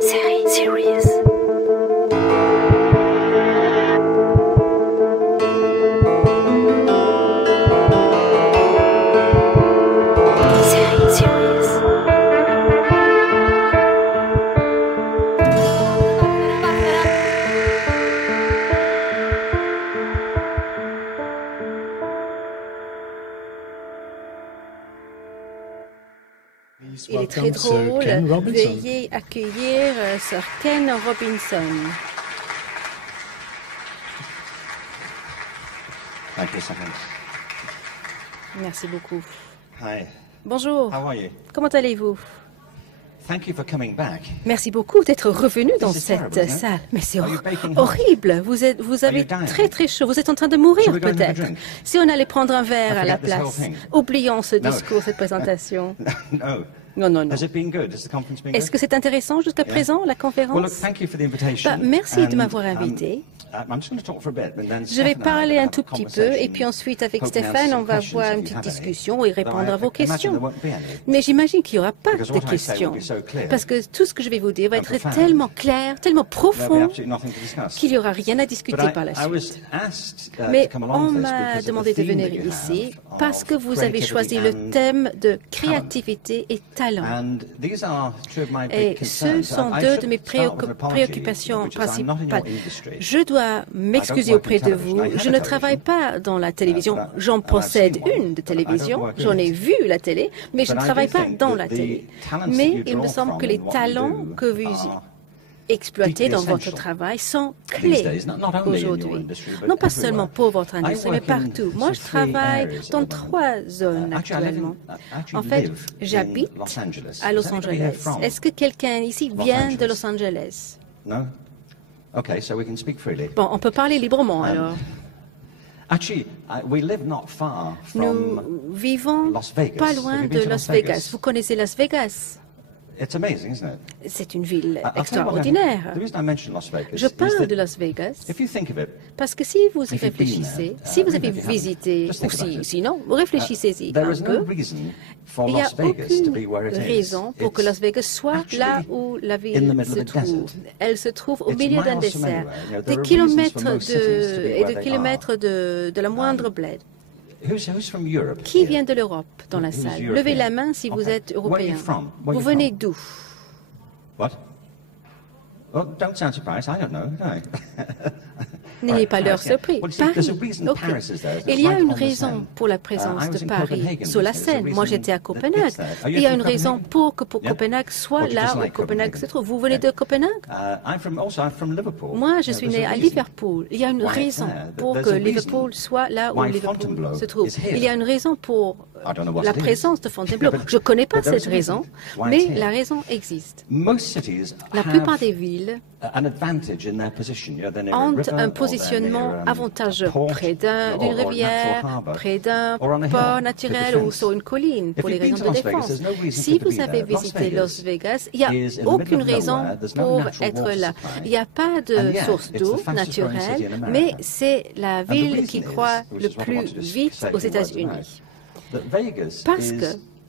Series. Il est très drôle. Veuillez accueillir Sir Ken Robinson. Merci beaucoup. Hi. Bonjour. How are you? Comment allez-vous? Thank you for coming back. Merci beaucoup d'être revenu dans This is cette terrible, isn't it? salle. Mais c'est Are you baking hot? horrible. Vous avez you dying? très très chaud. Vous êtes en train de mourir Should we go and have a peut-être. drink? Si on allait prendre un verre à la forget this whole place. thing. Oublions ce No. discours, cette présentation. No. Non, non, non. Has it been good? Has the conference been Est-ce good? que c'est intéressant jusqu'à présent, la Well, look, conférence? thank you for the invitation. Bah, merci de And, m'avoir invité. I'm just going to talk for a bit, and then Je vais Steph and I parler will un have tout a petit peu conversation. et puis ensuite avec Hope to answer Stéphane, some on va questions avoir if une you petite have any. discussion et répondre à vos Though I imagine questions. there won't be any. Mais j'imagine qu'il n'y aura pas Because de what I say will questions. be so clear Parce que tout ce que je vais vous dire va and être profound. tellement clair, tellement There'll be profond absolutely nothing to discuss. qu'il n'y aura rien à But discuter par la I was suite. asked Mais to come on along to this m'a because of demandé the de theme venir that you ici have parce que of vous avez choisi le creativity thème de talent. créativité et talent. And these are two of my Et big ce concerns. sont I deux should de mes start with an apology, préoccupations which is I'm not in your principales. industry. Je dois m'excuser work auprès in de television. vous. I have Je a ne television. travaille pas dans la télévision. but J'en I've possède seen one, une de but I don't télévision. work in J'en ai it. vu la télé, mais je ne But I travaille do pas think dans that la the télé. talents that Mais you il me draw semble from que les in what you talents do que vous are exploitez deeply dans votre essential travail sont these clés days, not only in your aujourd'hui. industry, but Non pas everywhere. seulement pour votre I industrie, mais work in partout. Moi, je sort of three travaille areas at dans the moment. 3 zones Actually, I actuellement. actually En fait, live in j'habite Los Angeles. à Los Is anybody here Angeles. from Est-ce que quelqu'un ici Los vient de Angeles? Los Angeles? No? Okay, so we can speak freely. Bon, on peut parler librement alors. Actually, we live not far Nous from vivons Las Vegas. pas Have loin you been de to Las Las Vegas. Vegas? Vous connaissez Las Vegas? It's amazing, isn't it? C'est une ville I'll tell you what extraordinaire. the reason I mention Las Vegas Je is parle that de Las Vegas if you think of it, parce que si vous y If you've been réfléchissez, there, si vous even avez if you haven't, visité, just ou think about it. sinon, réfléchissez-y there un is no peu. reason for Il n'y a Las Vegas to be aucune where it is. raison pour que It's Las Vegas soit actually là où la in the ville middle se of a trouve. desert. Elle se trouve au It's milieu d'un miles from désert. anywhere. You know, there Des are kilomètres reasons for most cities to be et where de they kilomètres de la moindre bled. Who's from Europe? Qui here? vient de l'Europe dans la Who's salle? European? Levez la main si vous Okay. êtes Where are you européen. from? Where Vous you venez from? d'où? What? Well, don't sound surprised. I don't know. No. N'ayez pas l'air Paris, yeah. surpris. Well, you see, there's a Paris. reason Ok. Paris is there. It's Il y a right une on the raison Seine. pour la I présence was de in Paris Copenhagen sur la recently. There's a Seine. Moi, reason j'étais à that Copenhague. it's there. Are you Il y a from une raison Copenhagen? pour que Yeah? Copenhague soit Or do you là just où like Copenhague se Copenhagen? trouve. Vous venez de Copenhague? I'm from Liverpool. Moi, je Yeah, suis there's né a à reason. Liverpool. Il y a une Why it's raison there. pour There's que a reason Liverpool soit là où why Liverpool Fontainebleau se trouve. is here. Il y a une raison pour I don't know what la it is. présence de Fontainebleau. Yeah, but- Je ne connais pas but there is cette a reason raison, why mais it's here. la raison existe. Most cities La have plupart des villes an advantage in their position. You know, they're near a ont river, un or positionnement they're near, avantageux a port, près d'une or a natural rivière, harbour, près d'un or on a hill port for naturel ou defense. sur une colline If pour les you've been raisons to de Las Vegas, défense. there's no reason Si for it to vous be avez there. Las visité Vegas Las Vegas, il n'y a is in the middle aucune of raison nowhere. There's no pour natural être water là. supply. Il n'y a pas And de yet, source it's d'eau the fastest growing city naturelle, in America. mais c'est la And the ville reason qui is, croît which le is what I plus wanted to vite say a aux few words États-Unis. about, that Vegas Parce is que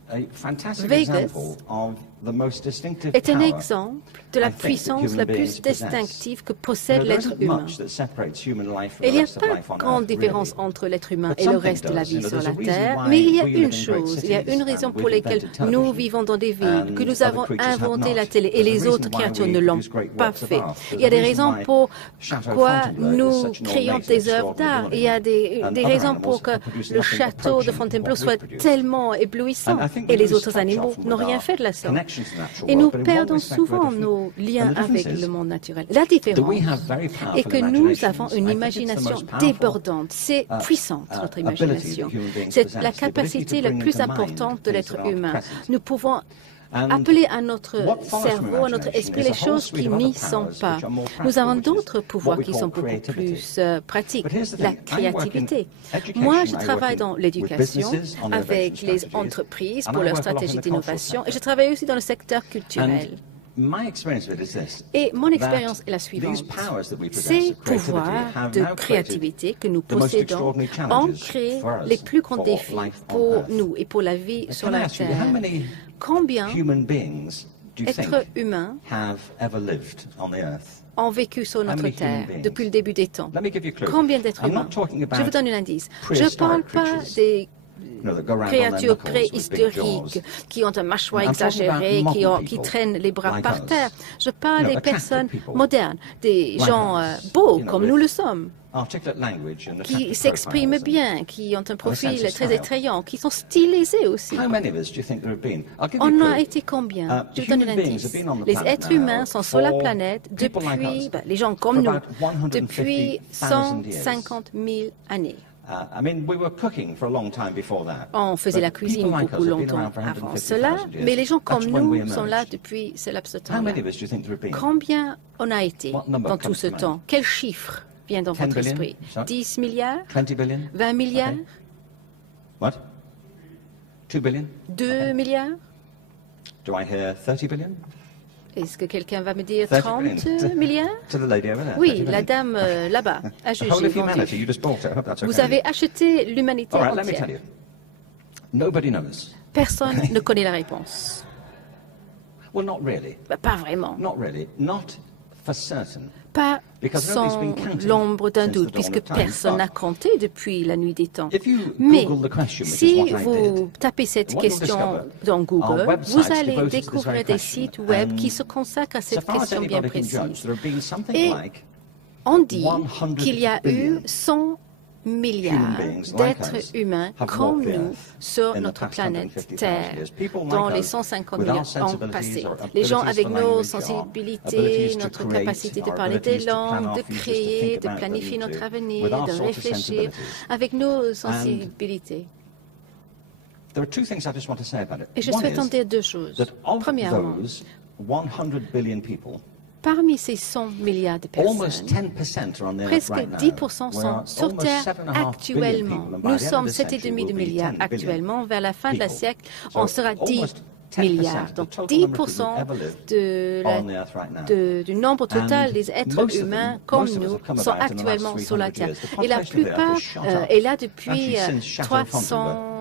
a fantastic Vegas example of the most distinctive est un power exemple de la I think that puissance human la beings plus possess. distinctive que You know, possède there l'être isn't humain. much that separates human life from Il the n'y a rest of pas life on grande Earth, différence really. entre l'être humain But et le something reste de la does. You vie know, sur there's a la reason Terre. why Mais il y a we live une in great chose, il y a cities une and raison we've pour laquelle invented nous television vivons dans des villes, and que nous other avons creatures have inventé not. la télé et There's a les reason autres why créatures we ne l'ont produce great pas works of fait. art. Il y a des There's a reason raisons why pour Chateau quoi Fontainebleau is nous such an créons ornate des œuvres d'art. extraordinary Il y a des building. And raisons other pour animals que are producing le nothing but château de approaching Fontainebleau what we soit produce. tellement éblouissant And I think et we les lose autres touch animaux often n'ont with rien our fait de la sorte. connections to natural Et nous world, but in one perdons respect, we're souvent different. nos liens And the difference avec is le monde naturel. La that we différence have very powerful est que nous imaginations. avons I une think it's the imagination most powerful, débordante. C'est puissante, notre ability that imagination. human beings C'est possess. la The ability capacité to la bring plus into mind importante de things l'être that aren't humain. present. Nous pouvons And appeler à notre what follows from cerveau, à notre imagination esprit, is les a whole choses suite qui of other n'y sont powers pas. which are more Nous practical, avons which is d'autres pouvoirs what we qui call sont beaucoup creativity. plus pratiques. But here's the La thing, I work in créativité. education, Moi, je I work travaille in- dans with l'éducation businesses on their avec innovation les strategies, entreprises and pour I leur work a lot in stratégie the cultural d'innovation. Et sector. je travaille aussi dans le secteur culturel. And my experience of it is this, Et mon that expérience est la these suivante. powers that we possess Ces of creativity pouvoirs have de now created créativité que nous the most possédons extraordinary ont challenges créé for us, les plus grands for défis life on pour Earth. nous et pour la vie sur Can I la ask you, how Terre. many Combien human beings êtres humains ont vécu sur notre terre depuis le début des temps? Combien d'êtres humains? Je vous donne un indice. Je ne parle pas des créatures préhistoriques qui ont un mâchoire exagéré, qui traînent les bras par terre. Je parle des personnes modernes, des gens beaux comme nous le sommes, qui s'expriment bien, qui ont un profil très attrayant, qui sont stylisés aussi. On a été combien? Je vous donne un indice. Les êtres humains sont sur la planète depuis, les gens comme nous, depuis 150 000 années. On faisait la cuisine beaucoup longtemps avant cela, mais les gens comme nous sont là depuis ce laps de temps. Combien on a été dans tout ce temps? Quel chiffre vient dans votre esprit? 10 milliards? 20 milliards? 2 milliards? Est-ce que quelqu'un va me dire 30 milliards? Oui, la dame là-bas a jugé. Vous avez acheté l'humanité entière. Personne ne connaît la réponse. Pas vraiment. Pas sans l'ombre d'un doute, puisque personne n'a compté depuis la nuit des temps. Mais si vous tapez cette question dans Google, vous allez découvrir des sites web qui se consacrent à cette question bien précise. Et on dit qu'il y a eu 100 milliards d'êtres humains comme nous sur notre planète Terre dans les 150 000 ans passés. Les gens avec nos sensibilités, notre capacité de parler des langues, de créer, de planifier notre avenir, de réfléchir avec nos sensibilités. Et je souhaite en dire deux choses. Premièrement, parmi ces 100 milliards de personnes, presque 10% sont sur Terre actuellement. Nous sommes 7,5 milliards actuellement. Vers la fin de la siècle, on sera 10 milliards. Donc 10% du nombre total des êtres humains comme nous sont actuellement sur la Terre. Et la plupart est là depuis 300 ans.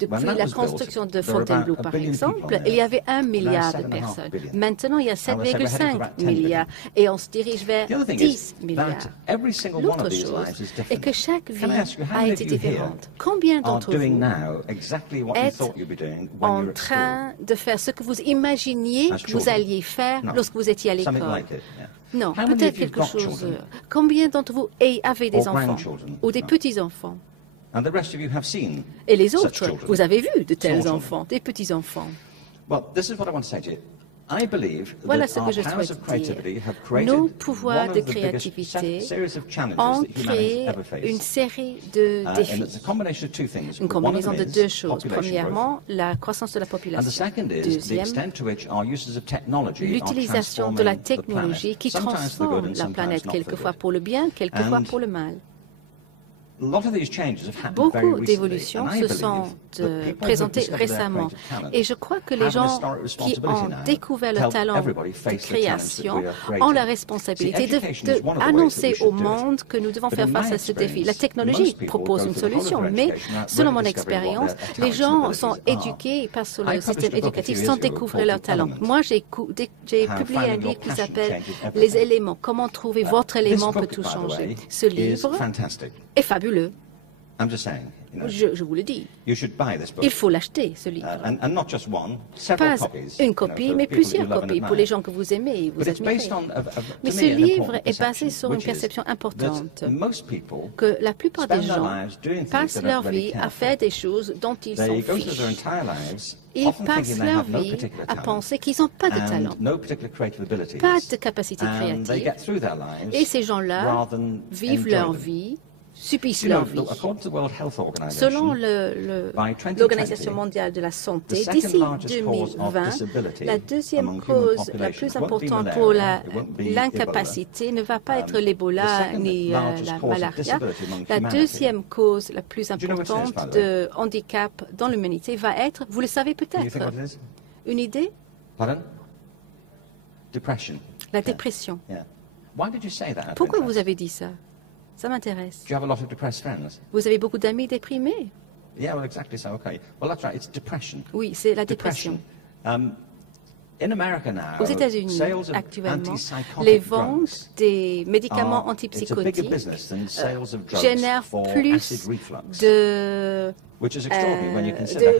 Depuis la construction de Fontainebleau, par exemple, il y avait 1 milliard de personnes. Maintenant, il y a 7,5 milliards et on se dirige vers 10 milliards. L'autre chose est que chaque vie a été différente. Combien d'entre vous êtes en train de faire ce que vous imaginiez que vous alliez faire lorsque vous étiez à l'école? Non, peut-être quelque chose. Combien d'entre vous avez des enfants ou des petits-enfants? Et les autres, vous avez vu de tels enfants, des petits-enfants. Voilà ce que je souhaite dire. Nos pouvoirs de créativité ont créé une série de défis. Une combinaison de deux choses. Premièrement, la croissance de la population. Deuxième, l'utilisation de la technologie qui transforme la planète, quelquefois pour le bien, quelquefois pour le mal. Beaucoup d'évolutions se sont présentées récemment et je crois que les gens qui ont découvert le talent de création ont la responsabilité d'annoncer au monde que nous devons faire face à ce défi. La technologie propose une solution, mais selon mon expérience, les gens sont éduqués, ils passent sur le système éducatif sans découvrir leur talent. Moi, j'ai publié un livre qui s'appelle « Les éléments. Comment trouver votre élément peut tout changer ». Ce livre est fabuleux. Je vous le dis. Il faut l'acheter, ce livre. Pas une copie, mais plusieurs copies pour les gens que vous aimez et vous admirez. Mais ce livre est basé sur une perception importante, que la plupart des gens passent leur vie à faire des choses dont ils s'en fichent. Ils passent leur vie à penser qu'ils n'ont pas de talent, pas de capacité créative. Et ces gens-là vivent leur vie, subissent leur vie. Selon l'Organisation mondiale de la santé, d'ici 2020, la deuxième cause la plus importante pour l'incapacité ne va pas être l'Ebola ni la malaria. La deuxième cause la plus importante de handicap dans l'humanité va être, vous le savez peut-être, une idée? La dépression. Pourquoi vous avez dit ça? Ça m'intéresse. Vous avez beaucoup d'amis déprimés? Oui, c'est la dépression. Aux États-Unis, actuellement, les ventes des médicaments antipsychotiques génèrent plus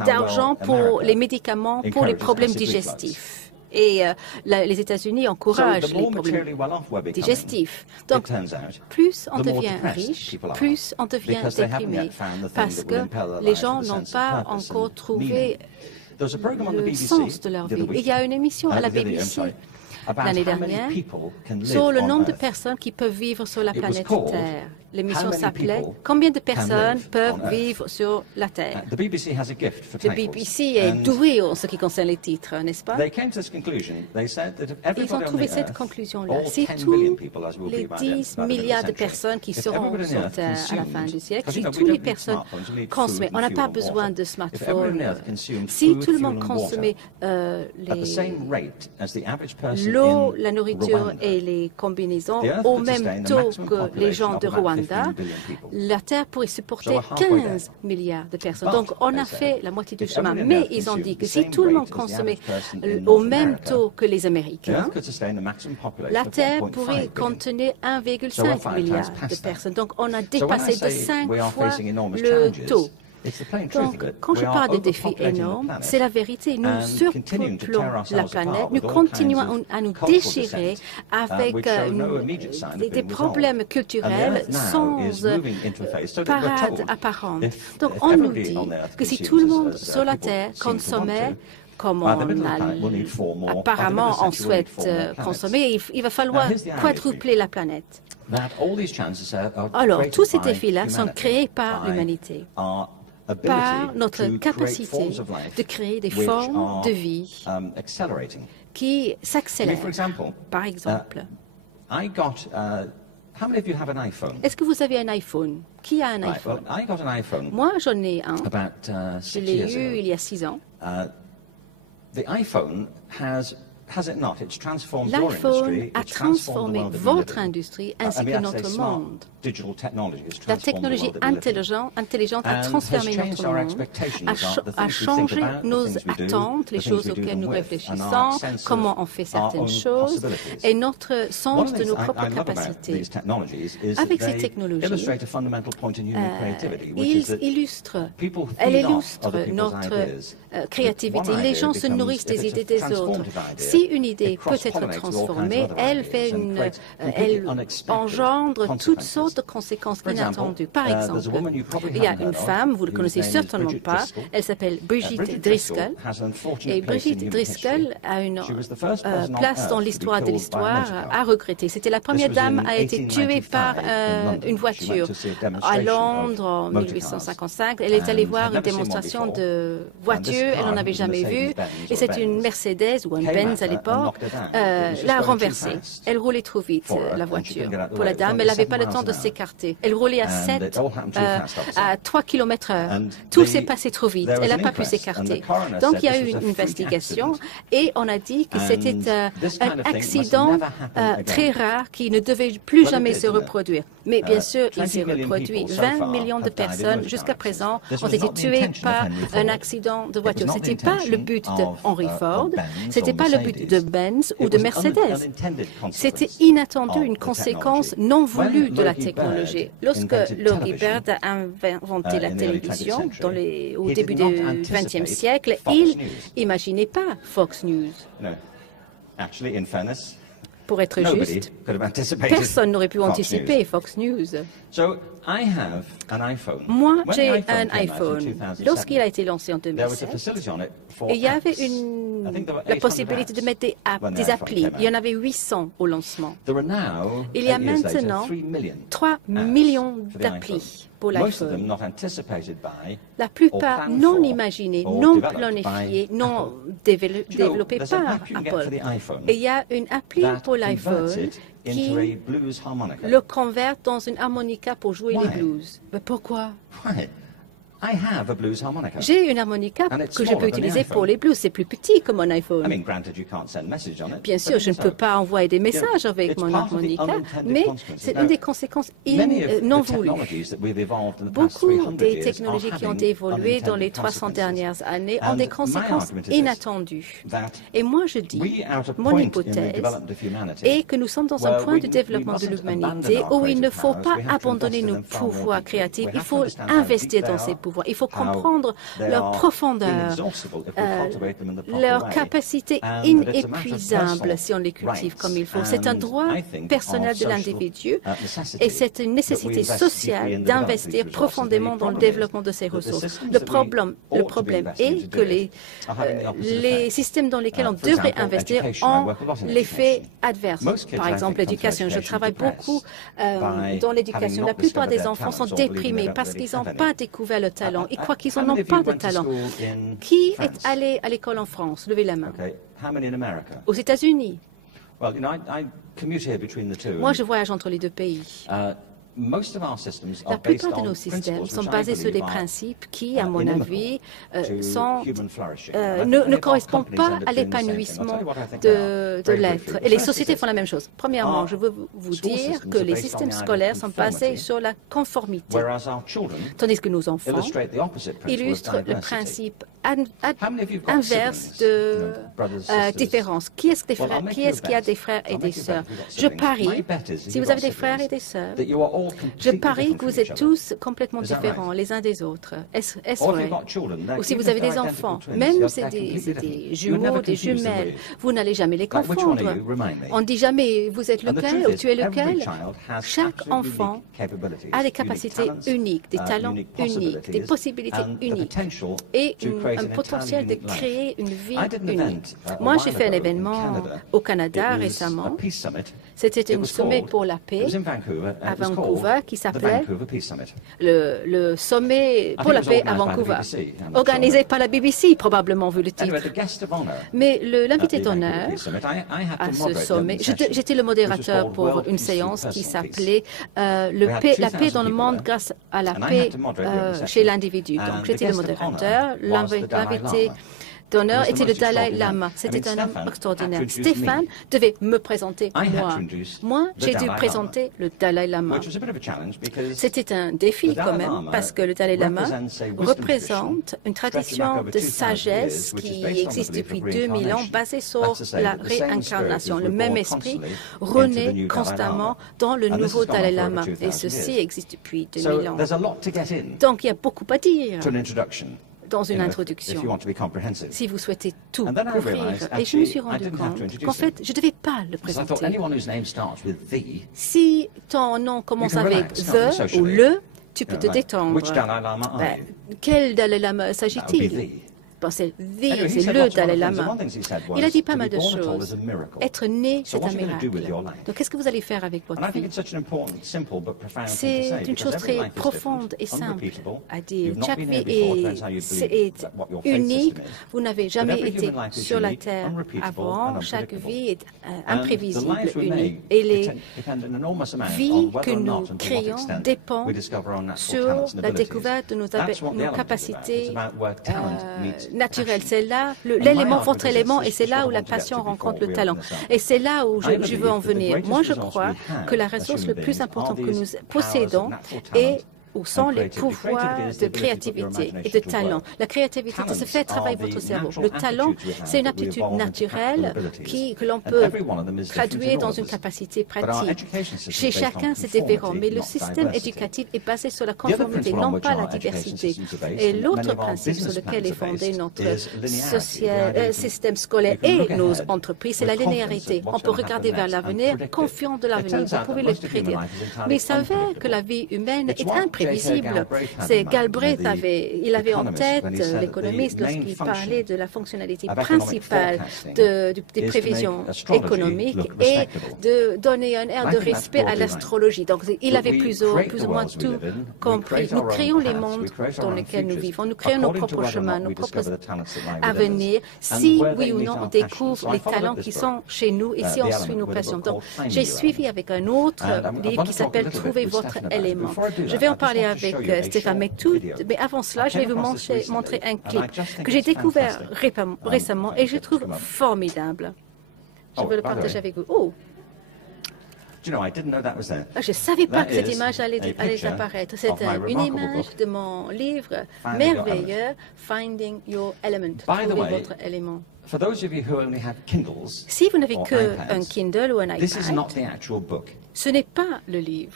d'argent pour les médicaments pour les problèmes digestifs. Et les États-Unis encouragent les problèmes digestifs. Donc, plus on devient riche, plus on devient déprimé, parce que les gens n'ont pas encore trouvé le sens de leur vie. Il y a une émission à la BBC l'année dernière sur le nombre de personnes qui peuvent vivre sur la planète Terre. L'émission s'appelait « Combien de personnes peuvent vivre sur la Terre ?» Le BBC est doué en ce qui concerne les titres, n'est-ce pas? Ils ont trouvé cette conclusion-là. Si tous les 10 milliards de personnes qui seront sur Terre à la fin du siècle, si toutes les personnes consommaient, on n'a pas besoin de smartphones, si tout le monde consommait l'eau, la nourriture et les combinaisons au même taux que les gens de Rwanda, la Terre pourrait supporter 15 milliards de personnes. Donc, on a fait la moitié du chemin. Mais ils ont dit que si tout le monde consommait au même taux que les Américains, la Terre pourrait contenir 1,5 milliard de personnes. Donc, on a dépassé de 5 fois le taux. Donc, quand je parle de défis énormes, c'est la vérité. Nous surpeuplons la planète, nous continuons à nous déchirer avec des problèmes culturels sans parade apparente. Donc, on nous dit que si tout le monde sur la Terre consommait comme apparemment on souhaite consommer, il va falloir quadrupler la planète. Alors, tous ces défis-là sont créés par l'humanité, par notre capacité de créer des formes de vie qui s'accélèrent. Par exemple, est-ce que vous avez un iPhone? Qui a un iPhone? Moi, j'en ai un. Je l'ai eu il y a 6 ans. L'iPhone a transformé votre industrie ainsi que notre monde. La technologie intelligente a transformé notre monde, a changé nos attentes, les choses auxquelles nous réfléchissons, comment on fait certaines choses et notre sens de nos propres capacités. Avec ces technologies, elles illustrent notre créativité. Les gens se nourrissent des idées des autres. Si une idée peut être transformée, elle engendre toutes sortes de conséquences inattendues. Par exemple, il y a une femme, vous ne le connaissez certainement pas, elle s'appelle Brigitte Driscoll. Et Brigitte Driscoll a une place dans l'histoire de l'histoire à regretter. C'était la première dame à être tuée par une voiture à Londres en 1855. Elle est allée voir une démonstration de voiture, elle n'en avait jamais vu, et c'est une Mercedes ou un Benz à l'époque, l'a renversée. Elle roulait trop vite, la voiture. Pour la dame, elle n'avait pas le temps de s'écarter. Elle roulait à 3 km/h. Tout s'est passé trop vite. Elle n'a pas pu s'écarter. Donc, il y a eu une investigation et on a dit que c'était un accident très rare qui ne devait plus jamais se reproduire. Mais bien sûr, il s'est reproduit. 20 millions de personnes, jusqu'à présent, ont été tuées par un accident de voiture. Ce n'était pas le but de Henry Ford, ce n'était pas le but de Benz ou de Mercedes. C'était inattendu, une conséquence non voulue de la technologie. Lorsque Logie Baird a inventé la télévision au début du XXe siècle, il n'imaginait pas Fox News. Pour être juste, personne n'aurait pu anticiper Fox News. Moi, j'ai un iPhone. Lorsqu'il a été lancé en 2007, il y avait la possibilité de mettre des applis. Il y en avait 800 au lancement. Il y a maintenant 3 millions d'applis pour l'iPhone. La plupart non imaginées, non planifiées, non développées par Apple. Et il y a une appli pour l'iPhone qui le convertit dans une harmonica pour jouer les blues. Mais pourquoi? J'ai une harmonica que je peux utiliser pour les blues. C'est plus petit que mon iPhone. Bien sûr, je ne peux pas envoyer des messages avec mon harmonica, mais c'est une des conséquences non voulues. Beaucoup des technologies qui ont évolué dans les 300 dernières années ont des conséquences inattendues. Et moi, je dis, mon hypothèse est que nous sommes dans un point de développement de l'humanité où il ne faut pas abandonner nos pouvoirs créatifs. Il faut investir dans ces pouvoirs. Il faut comprendre leur profondeur, leur capacité inépuisable si on les cultive comme il faut. C'est un droit personnel de l'individu et c'est une nécessité sociale d'investir profondément dans le développement de ces ressources. Le problème est que les systèmes dans lesquels on devrait investir ont l'effet adverse. Par exemple, l'éducation. Je travaille beaucoup dans l'éducation. La plupart des enfants sont déprimés parce qu'ils n'ont pas découvert le talent. Ils croient qu'ils n'en ont pas de talent. Qui est allé à l'école en France? Levez la main. Aux États-Unis. Moi, je voyage entre les deux pays. La plupart de nos systèmes sont basés sur des principes qui, à mon avis, ne correspondent pas à l'épanouissement de l'être. Et les sociétés font la même chose. Premièrement, je veux vous dire que les systèmes scolaires sont basés sur la conformité, tandis que nos enfants illustrent le principe inverse de différence. Qui est-ce qui a des frères et des sœurs? Je parie, si vous avez des frères et des sœurs, je parie que vous êtes tous complètement différents les uns des autres. Est-ce vrai? Ou si vous avez des enfants, même si c'est des jumeaux, des jumelles, vous n'allez jamais les confondre. On ne dit jamais vous êtes lequel ou tu es lequel. Chaque enfant a des capacités uniques, des talents uniques, des possibilités uniques et un potentiel de créer une vie unique. Moi, j'ai fait un événement au Canada récemment. C'était un sommet pour la paix à Vancouver qui s'appelait le sommet pour la paix à Vancouver, organisé par la BBC, probablement vu le titre. Mais l'invité d'honneur à ce sommet, j'étais le modérateur pour une séance qui s'appelait la paix dans le monde grâce à la paix chez l'individu. Donc j'étais le modérateur, l'invité d'honneur était le Dalai Lama. C'était un homme extraordinaire. Stéphane devait me présenter moi. Moi, j'ai dû présenter le Dalai Lama. C'était un défi quand même, parce que le Dalai Lama représente une tradition de sagesse qui existe depuis 2000 ans, basée sur la réincarnation. Le même esprit renaît constamment dans le nouveau Dalai Lama. Et ceci existe depuis 2000 ans. Donc, il y a beaucoup à dire dans une introduction, si vous souhaitez tout couvrir. Et je me suis rendu compte qu'en fait, je ne devais pas le présenter. Si ton nom commence avec the ou le, tu peux te détendre. Quel Dalai Lama s'agit-il? C'est le Dalai Lama. Il a dit pas mal de choses. Être né, c'est un miracle. Donc, qu'est-ce que vous allez faire avec votre vie? C'est une chose très profonde et simple à dire. Chaque vie est unique. Vous n'avez jamais été sur la Terre avant. Chaque vie est imprévisible, unique. Et les vies que nous créons dépendent sur la découverte de nos capacités naturel. C'est là votre élément et c'est là où la passion rencontre le talent. Et c'est là où je veux en venir. Moi, je crois que la ressource la plus importante que nous possédons est où sont les pouvoirs de créativité et de talent. La créativité, ça fait travailler votre cerveau. Le talent, c'est une aptitude naturelle que l'on peut traduire dans une capacité pratique. Chez chacun, c'est différent, mais le système éducatif est basé sur la conformité, non pas la diversité. Et l'autre principe sur lequel est fondé notre système scolaire et nos entreprises, c'est la linéarité. On peut regarder vers l'avenir, confiant de l'avenir. Vous pouvez le prédire. Mais il s'avère que la vie humaine est imprévisible. C'est Galbraith il avait en tête, l'économiste, lorsqu'il parlait de la fonctionnalité principale des prévisions économiques et de donner un air de respect à l'astrologie. Donc, il avait plus ou moins tout compris. Nous créons les mondes dans lesquels nous vivons. Nous créons nos propres chemins, nos propres avenirs, si, oui ou non, on découvre les talents qui sont chez nous et si on suit nos passions. Donc, j'ai suivi avec un autre livre qui s'appelle « Trouvez votre élément ». Je vais en parler parler avec Stéphane McTood, mais avant cela, je vais vous montrer un clip que j'ai découvert récemment et je trouve formidable. Je veux le partager avec vous. Oh! Je ne savais pas que cette image allait apparaître. C'est une image de mon livre merveilleux, Finding Your Element, trouver votre élément. Si vous n'avez qu'un Kindle ou un iPad, ce n'est pas le livre.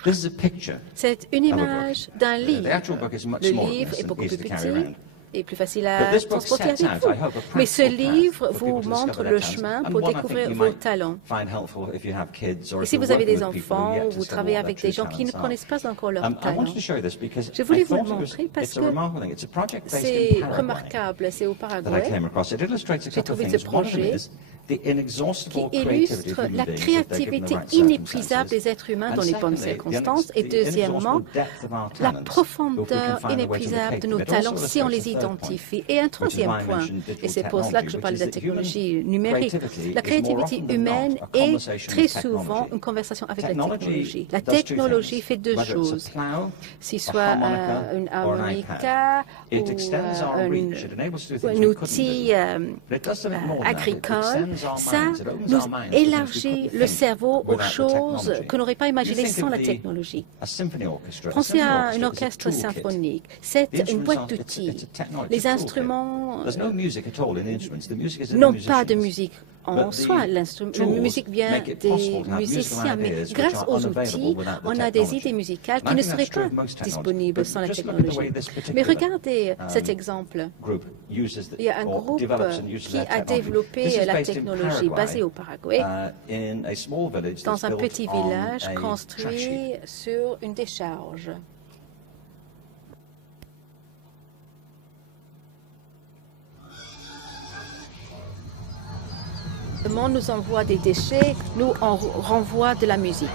C'est une image d'un livre. Le livre est beaucoup plus petit et plus facile à transporter avec vous. Mais ce livre vous montre le chemin pour découvrir vos talents. Et si vous avez des enfants ou vous travaillez avec des gens qui ne connaissent pas encore leurs talents, je voulais vous le montrer parce que c'est remarquable. C'est au Paraguay. J'ai trouvé ce projet qui illustre la créativité inépuisable des êtres humains dans les bonnes circonstances et deuxièmement, la profondeur inépuisable de nos talents si on les identifie. Et un troisième point, et c'est pour cela que je parle de la technologie numérique, la créativité humaine est très souvent une conversation avec la technologie. La technologie fait deux choses, si soit une harmonica ou un outil agricole. Ça nous élargit le cerveau aux choses qu'on n'aurait pas imaginées sans la technologie. Pensez à un orchestre symphonique. C'est une boîte d'outils. Les instruments n'ont pas de musique en soi. La musique vient des musiciens, mais grâce aux outils, on a des idées musicales qui ne seraient pas disponibles sans la technologie. Mais regardez cet exemple. Il y a un groupe qui a développé la technologie basée au Paraguay dans un petit village construit sur une décharge. Le monde nous envoie des déchets, nous on renvoie de la musique.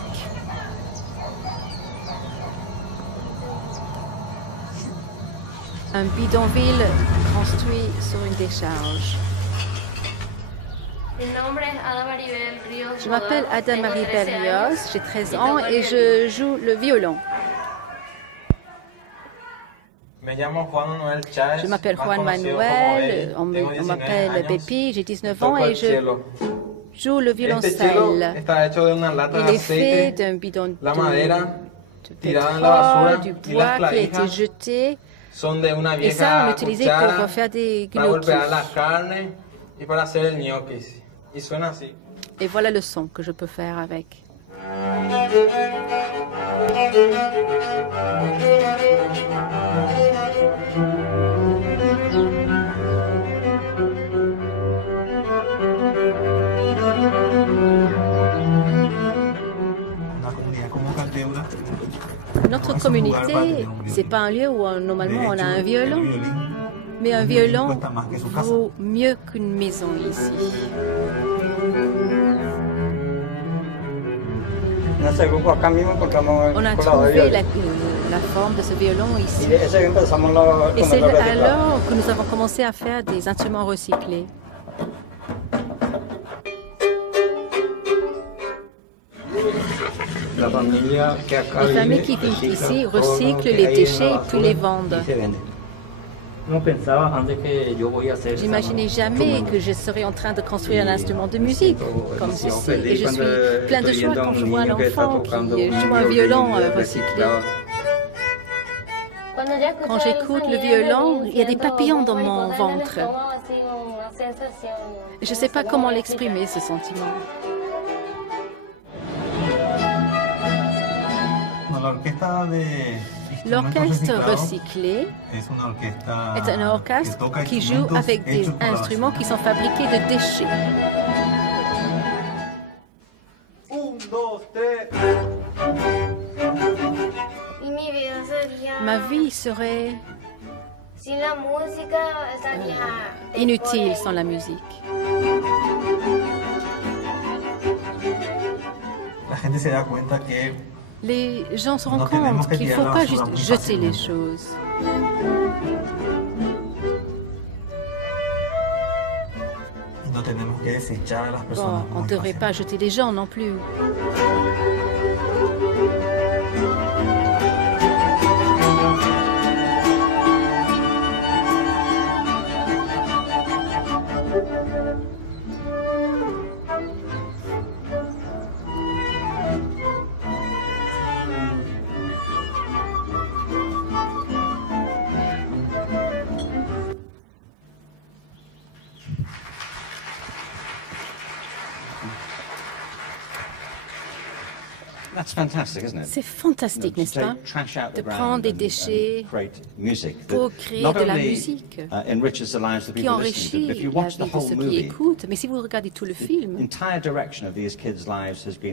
Un bidonville construit sur une décharge. Je m'appelle Ada Maribel Rios, j'ai 13 ans et je joue le violon. Je m'appelle Juan Manuel, on m'appelle Bepi, j'ai 19 ans et je joue le violoncelle. Il est fait d'un bidon de pétrole, du bois qui a été jeté et ça on l'utilisait pour faire des gnocchis. Et voilà le son que je peux faire avec. Notre communauté, c'est pas un lieu où normalement on a un violon, mais un violon vaut mieux qu'une maison ici. On a trouvé la forme de ce violon ici. Et c'est alors que nous avons commencé à faire des instruments recyclés. Les familles qui vivent ici recyclent les déchets et puis les vendent. J'imaginais jamais que je serais en train de construire un instrument de musique comme ceci. Et je suis plein de joie quand je vois un enfant qui joue un violon recyclé. Quand j'écoute le violon, il y a des papillons dans mon ventre. Je ne sais pas comment l'exprimer, ce sentiment. L'orchestre recyclé est un orchestre qui joue avec des instruments qui sont fabriqués de déchets. Ma vie serait inutile sans la musique. Les gens se rendent compte qu'il ne faut pas juste jeter les choses. Bon, on ne devrait pas jeter les gens non plus. C'est fantastique, n'est-ce pas, de prendre des déchets pour créer de la musique qui enrichit la vie de ceux qui écoutent. Mais si vous regardez tout le film,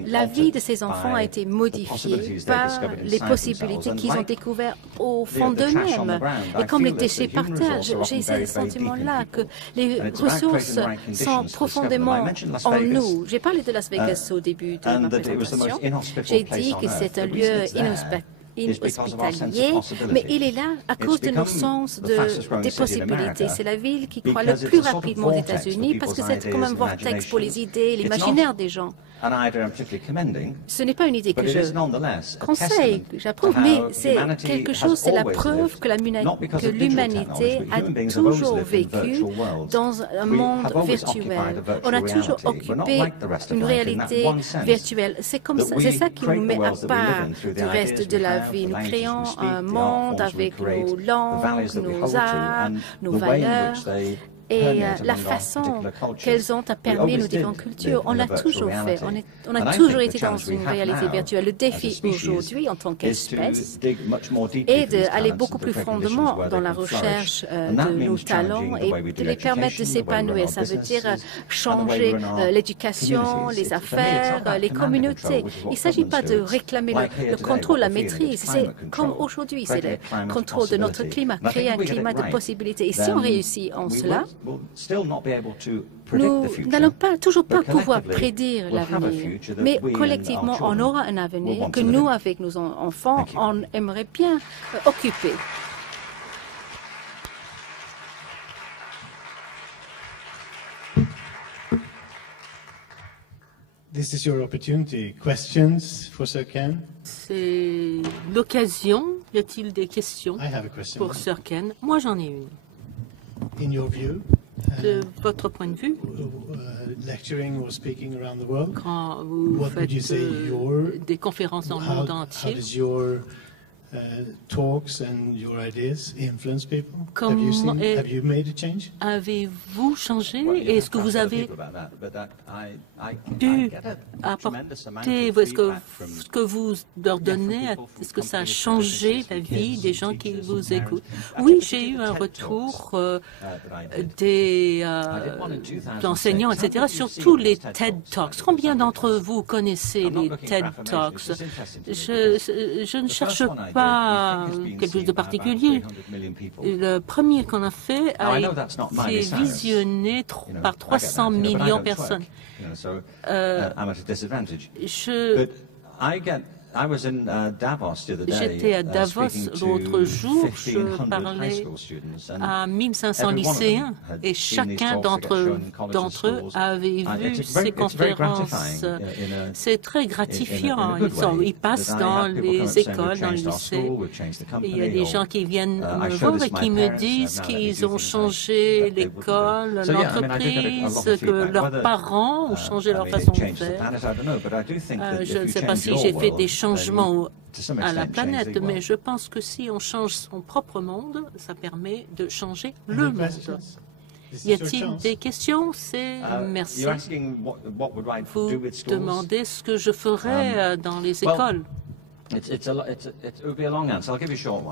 la vie de ces enfants a été modifiée par les possibilités qu'ils ont découvertes au fond d'eux-mêmes. Et comme les déchets par terre, j'ai ce sentiment-là que les ressources sont profondément en nous. J'ai parlé de Las Vegas au début de ma présentation. J'ai dit que c'est un lieu inhospitalier, mais il est là à cause de nos sens des possibilités. C'est la ville qui croît le plus rapidement aux États-Unis parce que c'est comme un vortex pour les idées, l'imaginaire des gens. Ce n'est pas une idée que je conseille, que j'approuve, mais c'est quelque chose, c'est la preuve que l'humanité a toujours vécu dans un monde virtuel. On a toujours occupé une réalité virtuelle. C'est comme ça, c'est ça qui nous met à part du reste de la vie. Nous créons un monde avec nos langues, nos arts, nos valeurs. Et la façon qu'elles ont permis nos différentes cultures, on l'a toujours fait. On a toujours été dans une réalité virtuelle. Le défi aujourd'hui, en tant qu'espèce, est d'aller beaucoup plus profondément dans la recherche de nos talents et de les permettre de s'épanouir. Ça veut dire changer l'éducation, les affaires, les communautés. Il ne s'agit pas de réclamer le contrôle, la maîtrise. C'est comme aujourd'hui, c'est le contrôle de notre climat, créer un climat de possibilités. Et si on réussit en cela, nous n'allons toujours pas pouvoir prédire l'avenir, mais collectivement, on aura un avenir que nous, avec nos enfants, on aimerait bien occuper. This is your opportunity. Questions for Sir Ken? C'est l'occasion. Y a-t-il des questions pour Sir Ken? Moi, j'en ai une. In your view, de votre point de vue, lecturing or speaking around the world, quand vous faites des conférences dans le monde entier, how does your talks and your ideas influence people? Have you made a change? Avez-vous changé? Est-ce que vous avez pu apporter, ce que vous leur donnez, est-ce que ça a changé la vie des gens qui vous écoutent? Oui, j'ai eu un retour des enseignants, etc., sur tous les TED Talks. Combien d'entre vous connaissez les TED Talks? Je ne cherche pas quelque chose de particulier. Le premier qu'on a fait a été visionné par 300 millions de personnes. J'étais à Davos l'autre jour, je parlais à 1500 lycéens et chacun d'entre eux avait vu ces conférences. C'est très gratifiant. Ils passent dans les écoles, dans les lycées. Il y a des gens qui viennent me voir et qui me disent qu'ils ont changé l'école, l'entreprise, que leurs parents ont changé leur façon de faire. Je ne sais pas si j'ai fait des changements à la planète, mais je pense que si on change son propre monde, ça permet de changer le monde. Y a-t-il des questions? Merci. Vous demandez ce que je ferais dans les écoles.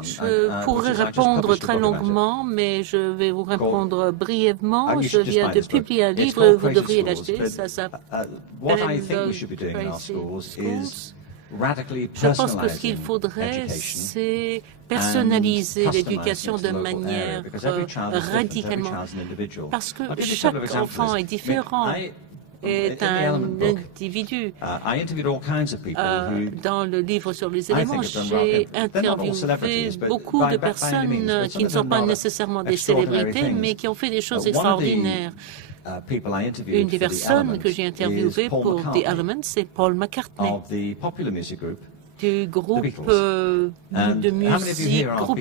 Je pourrais répondre très longuement, mais je vais vous répondre brièvement. Je viens de publier un livre, vous devriez l'acheter. Ça s'appelle Crazy Schools. Je pense que ce qu'il faudrait, c'est personnaliser l'éducation de manière radicalement, parce que chaque enfant est différent, est un individu. Dans le livre sur les éléments, j'ai interviewé beaucoup de personnes qui ne sont pas nécessairement des célébrités, mais qui ont fait des choses extraordinaires. Une des personnes que j'ai interviewées pour The Elements, c'est Paul McCartney, du groupe de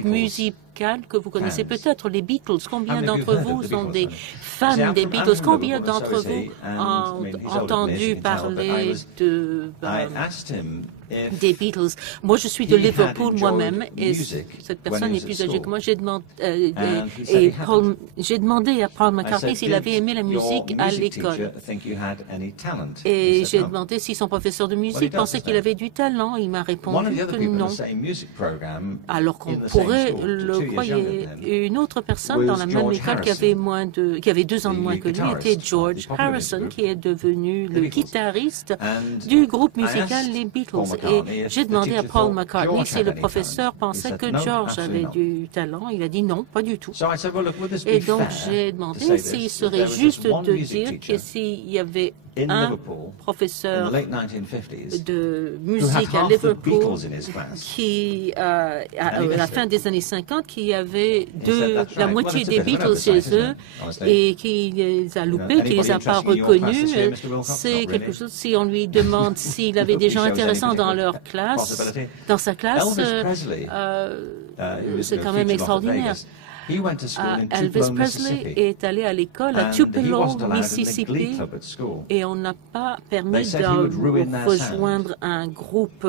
musique, musicale que vous connaissez peut-être, les Beatles. Combien d'entre vous sont des fans des Beatles? Combien d'entre vous ont entendu parler des Beatles? Moi, je suis de Liverpool moi-même, et cette personne est plus âgée que moi. J'ai demandé à Paul McCartney s'il avait aimé la musique à l'école. Et j'ai demandé si son professeur de musique pensait qu'il avait du talent. Il m'a répondu que non. Alors qu'on pourrait le croire. Une autre personne dans la même école qui avait 2 ans de moins que lui était George Harrison, qui est devenu le guitariste du groupe musical les Beatles. Et j'ai demandé à Paul McCartney si le professeur pensait que George avait du talent. Il a dit non, pas du tout. Et donc j'ai demandé s'il serait juste de dire que s'il y avait un professeur de musique à Liverpool qui, à la fin des années 50, qui avait la moitié des Beatles chez eux et qui les a loupés, qui les a pas reconnus, c'est quelque chose, si on lui demande s'il avait des gens intéressants dans sa classe, c'est quand même extraordinaire. Elvis Presley est allé à l'école à Tupelo, Mississippi, et on n'a pas permis de rejoindre un groupe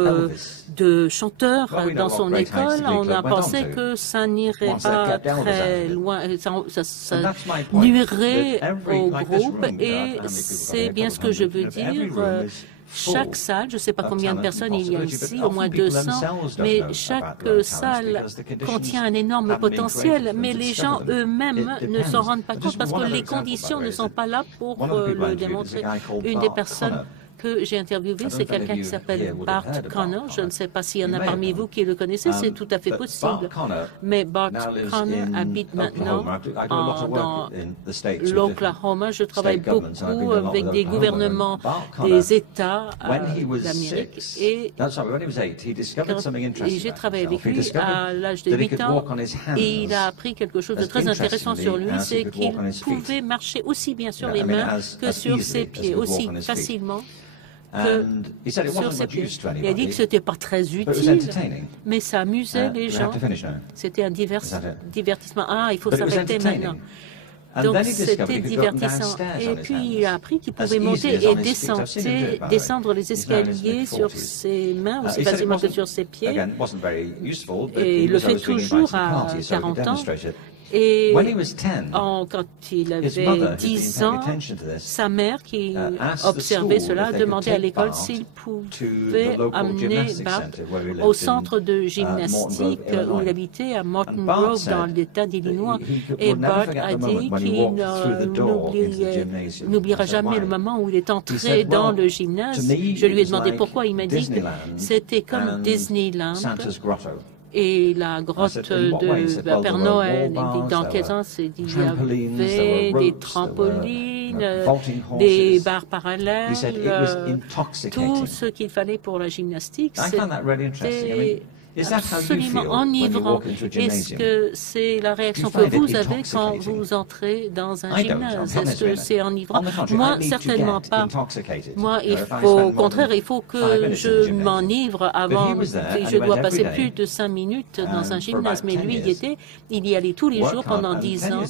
de chanteurs dans son école. On a pensé que ça n'irait pas très loin, ça nuirait au groupe, et c'est bien ce que je veux dire. Chaque salle, je ne sais pas combien de personnes il y a ici, au moins 200, mais chaque salle contient un énorme potentiel, mais les gens eux-mêmes ne s'en rendent pas compte parce que les conditions ne sont pas là pour le démontrer. Une des personnes que j'ai interviewé, c'est quelqu'un qui s'appelle Bart Connor. Je ne sais pas s'il y en a parmi vous qui le connaissez, c'est tout à fait possible. Mais Bart Connor habite maintenant dans l'Oklahoma. Je travaille beaucoup avec des gouvernements des États d'Amérique. Et j'ai travaillé avec lui à l'âge de 8 ans. Et il a appris quelque chose de très intéressant sur lui, c'est qu'il pouvait marcher aussi bien sur les mains que sur ses pieds, aussi facilement que sur ses pieds. Il a dit que ce n'était pas très utile, mais ça amusait les gens. C'était un divertissement. Ah, il faut s'arrêter maintenant. Donc c'était divertissant. Et puis il a appris qu'il pouvait monter et descendre les escaliers sur ses mains aussi facilement que sur ses pieds. Et il le fait toujours à 40 ans. Et quand il avait 10 ans, sa mère, qui observait cela, demandait à l'école s'il pouvait amener Bart au centre de gymnastique où il habitait à Morton Grove, dans l'État d'Illinois. Et Bart a dit qu'il n'oubliera jamais le moment où il est entré dans le gymnase. Je lui ai demandé pourquoi. Il m'a dit que c'était comme Disneyland et la grotte de Père Noël. Dans quel sens il y avait des trampolines, des barres parallèles, tout ce qu'il fallait pour la gymnastique. C'était absolument enivrant. Est-ce que c'est la réaction que vous avez quand vous entrez dans un gymnase? Est-ce que c'est enivrant? Moi, certainement pas. Moi, au contraire, il faut que je m'enivre avant, et je dois passer plus de 5 minutes dans un gymnase. Mais lui, il y allait tous les jours pendant 10 ans.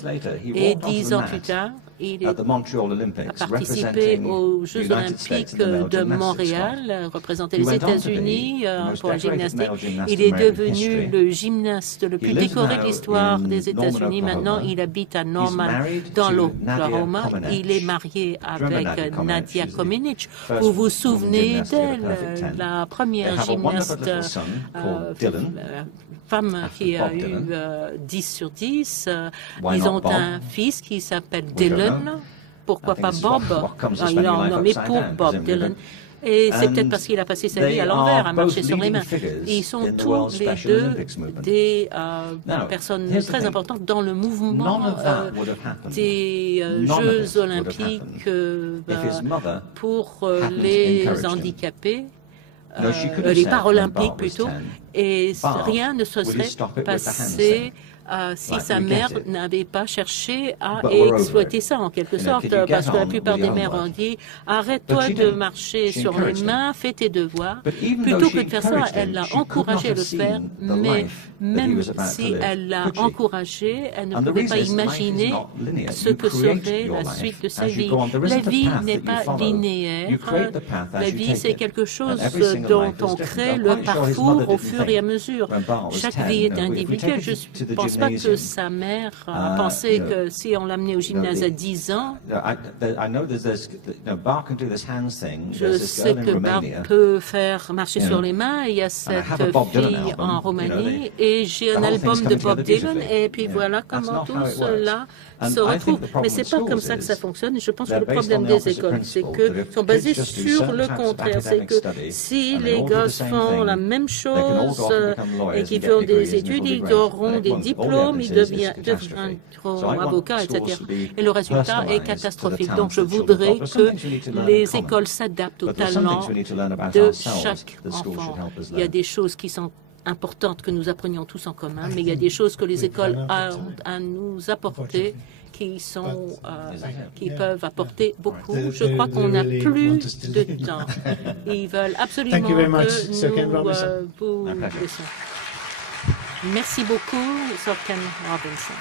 Et 10 ans plus tard, il a participé aux Jeux olympiques de Montréal, représenté les États-Unis pour la gymnastique. Il est devenu le gymnaste le plus décoré de l'histoire des États-Unis. Maintenant, il habite à Norman, dans l'Oklahoma. Il est marié avec Nadia Comaneci. Vous vous souvenez d'elle, la première gymnaste femme qui a eu 10 sur 10. Ils ont un fils qui s'appelle Dylan. Pourquoi pas Bob? Il l'a nommé pour Bob Dylan. Et c'est peut-être parce qu'il a passé sa vie à l'envers, à marcher sur les mains. Et ils sont tous les deux des personnes très importantes dans le mouvement des Jeux olympiques pour les handicapés. Les Paralympiques plutôt, et rien ne se serait passé si sa mère n'avait pas cherché à exploiter ça en quelque sorte, parce que la plupart des mères ont dit arrête-toi de marcher sur les mains, fais tes devoirs. Plutôt que de faire ça, elle l'a encouragé à le faire, mais même si elle l'a encouragé, elle ne pouvait pas imaginer ce que serait la suite de sa vie. La vie n'est pas linéaire. La vie, c'est quelque chose dont on crée le parcours au fur et à mesure. Chaque vie est individuelle. Je ne pense pas que sa mère pensait que si on l'amenait au gymnase à 10 ans, je sais que Bart peut faire marcher sur les mains. Il y a cette fille en Roumanie et j'ai un album de Bob Dylan et puis voilà comment tout cela se retrouve. Mais c'est pas comme ça que ça fonctionne. Et je pense que le problème des écoles, c'est que sont basées sur le contraire. C'est que si les gosses font la même chose et qu'ils font des études, ils auront des diplômes, ils deviendront avocats, etc. Et le résultat est catastrophique. Donc je voudrais que les écoles s'adaptent au talent de chaque enfant. Il y a des choses qui sont importantes que nous apprenions tous en commun, mais il y a des choses que les écoles ont à nous apporter qui peuvent apporter beaucoup. Je crois qu'on n'a plus de temps. Ils veulent absolument que nous vous laissions. Merci beaucoup, Sir Ken Robinson.